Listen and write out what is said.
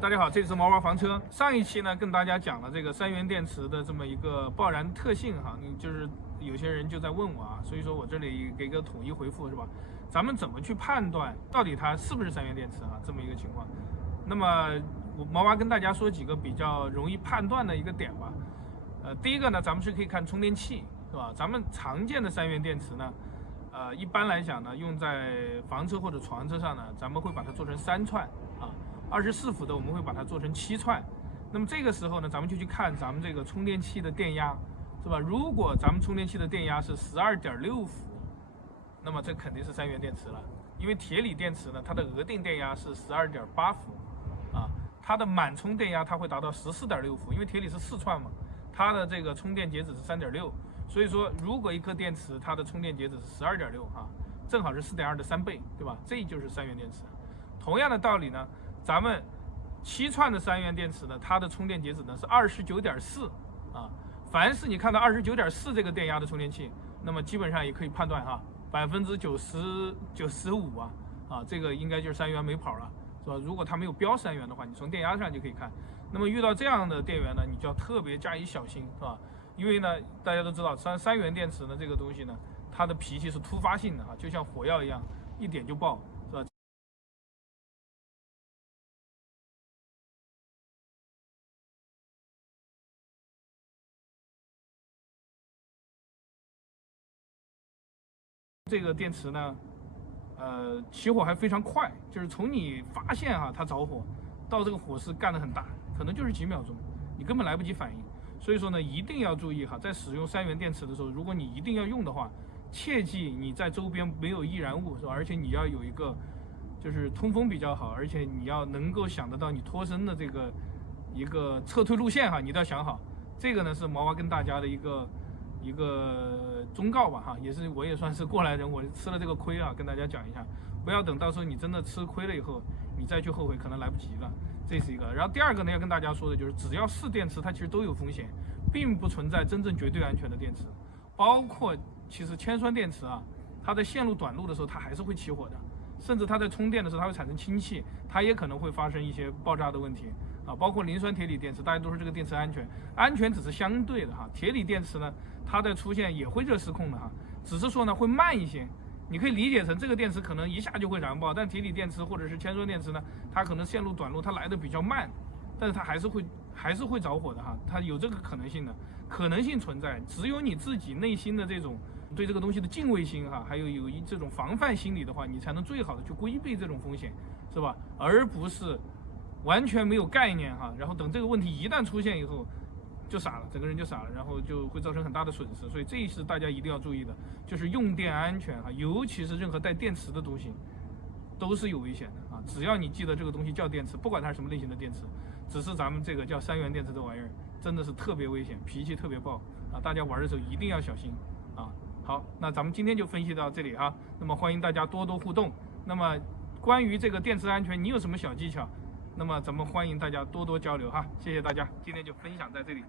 大家好，这里是毛毛房车。上一期呢，跟大家讲了这个3元电池的这么一个爆燃特性哈，就是有些人就在问我啊，所以说我这里给个统一回复是吧？咱们怎么去判断到底它是不是3元电池啊？这么一个情况。那么毛娃跟大家说几个比较容易判断的一个点吧。第一个呢，咱们是可以看充电器是吧？咱们常见的3元电池呢，一般来讲呢，用在房车或者床车上呢，咱们会把它做成3串啊。24伏的我们会把它做成7串，那么这个时候呢，咱们就去看咱们这个充电器的电压，是吧？如果咱们充电器的电压是12.6伏，那么这肯定是3元电池了，因为铁锂电池呢，它的额定电压是12.8伏，啊，它的满充电压它会达到14.6伏，因为铁锂是4串嘛，它的这个充电截止是3.6，所以说如果一颗电池它的充电截止是12.6啊，正好是4.2的3倍，对吧？这就是3元电池。同样的道理呢。咱们7串的3元电池呢，它的充电截止呢是29.4啊。凡是你看到29.4这个电压的充电器，那么基本上也可以判断哈，95%啊，这个应该就是3元没跑了，是吧？如果它没有标3元的话，你从电压上就可以看。那么遇到这样的电源呢，你就要特别加以小心，是吧？因为呢，大家都知道三元电池呢这个东西呢，它的脾气是突发性的哈，就像火药一样，一点就爆，是吧？这个电池呢，起火还非常快，就是从你发现它着火，到这个火势干得很大，可能就是几秒钟，你根本来不及反应。所以说呢，一定要注意在使用3元电池的时候，如果你一定要用的话，切记你在周边没有易燃物，是吧？而且你要有一个就是通风比较好，而且你要能够想得到你脱身的这个一个撤退路线你都要想好。这个呢是毛娃跟大家的一个忠告吧我也算是过来人，我吃了这个亏跟大家讲一下，不要等到时候你真的吃亏了以后，你再去后悔可能来不及了，这是一个。然后第二个呢，要跟大家说的就是，只要是电池，它其实都有风险，并不存在真正绝对安全的电池，包括其实铅酸电池它在线路短路的时候，它还是会起火的，甚至它在充电的时候，它会产生氢气，它也可能会发生一些爆炸的问题包括磷酸铁锂电池，大家都说这个电池安全只是相对的铁锂电池呢，它的出现也会热失控的只是说呢会慢一些。你可以理解成这个电池可能一下就会燃爆，但铁锂电池或者是铅酸电池呢，它可能线路短路，它来的比较慢，但是它还是会着火的它有这个可能性的，可能性存在。只有你自己内心的这种对这个东西的敬畏心还有这种防范心理的话，你才能最好的去规避这种风险，是吧？而不是完全没有概念然后等这个问题一旦出现以后就傻了，整个人就傻了，然后就会造成很大的损失。所以这是大家一定要注意的，就是用电安全尤其是任何带电池的东西都是有危险的只要你记得这个东西叫电池，不管它是什么类型的电池，只是咱们这个叫3元电池这玩意儿真的是特别危险，脾气特别暴大家玩的时候一定要小心好，那咱们今天就分析到这里那么欢迎大家多多互动。那么关于这个电池安全，你有什么小技巧？那么咱们欢迎大家多多交流谢谢大家，今天就分享在这里。